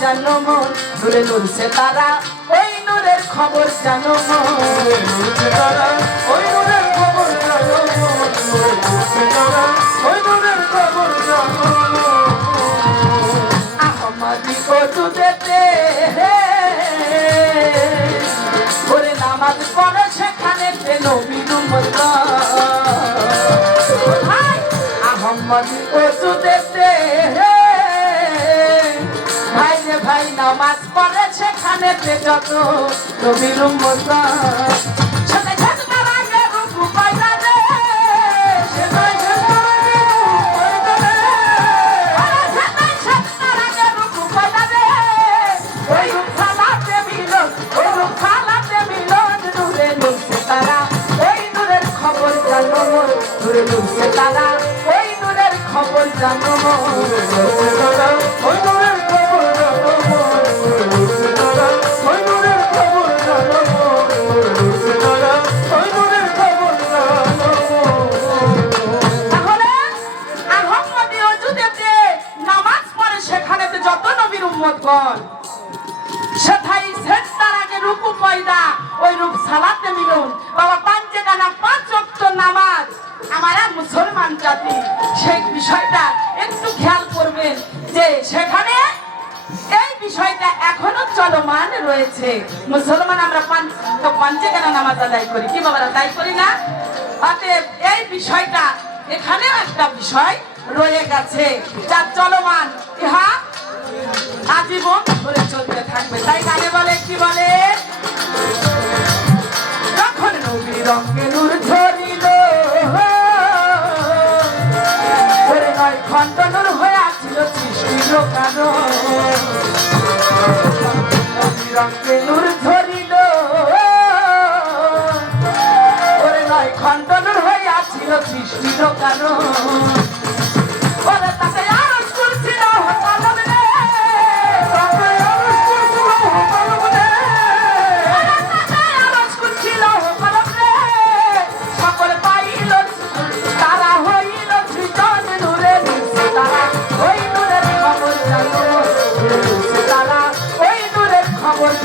জানো মন নূরে নূর সে তারা ওই নূরের খবর জানো মন। ওই নূরের খবর জানো ওই নূরের খবর জানো আহমদি কচুদেতে করে নামাজ পড়ে সেখানে নবীন আহমদি কচুদেতে ভাই রে ভাই নামাজ পড়ে সেখানে যত নবীন সাথে সাথে তারা। সেথাই সেজদার আগে রুকু পয়দা ওই রূপ সালাতে মিলুন। বাবা পাঞ্চে গানা পাঁচ ওয়াক্ত নামাজ। আমারা মুসলমান জাতি, সেই বিষয়টা একটু খেয়াল করবেন যে সেখানে এই বিষয়টা এখনও চলমান রয়েছে। মুসলমান আমরা পাঞ্চে গানা নামাজ আদায় করি। কি বাবারা, তাই করি না? অতএব এই বিষয়টা এখানেও একটা বিষয় রয়ে গেছে, যা চলমান। ইহা আজীবন ধরে চলতে থাকবে। তাই গানে বলে, কি বলে? যখন নবী রঙে নূর নয় নূর হয়ে আছিল সৃষ্টির কারণ নবী রঙে ওরে নয় নূর হয়ে কারণ ওরে তাকে আরজ করছিল কলম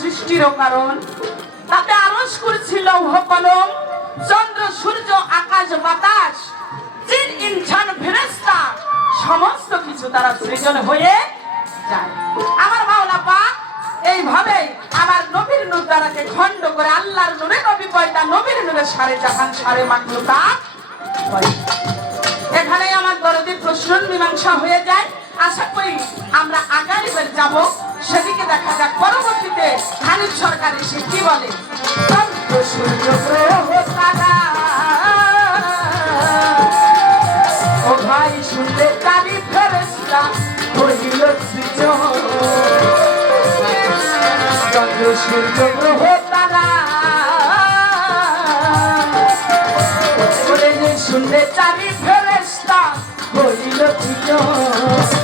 সৃষ্টির কারণ। তাতে আরস করছিল কলম চন্দ্র, সূর্য, আকাশ, বাতাস, জিন ইনসান ফেরেশতা, সমস্ত কিছু তারা সৃজন হয়ে যায়। আমার মাওলা পাক এইভাবে আমার নবীর নূর দ্বারাকে খণ্ড করে আল্লাহর নূরে নবী পয়দা নবীর নূরে সারে জাহান সারে মাকলুকা এখানে আমার দরদের প্রশ্ন মীমাংসা হয়ে যায়। আশা করি আমরা আগামী বার যাব। সেদিকে দেখা যাক। পরবর্তীতে হানিফ সরকার এসে কি বলে? শুনে চারি ফেরেস্তা হইল প্রিয়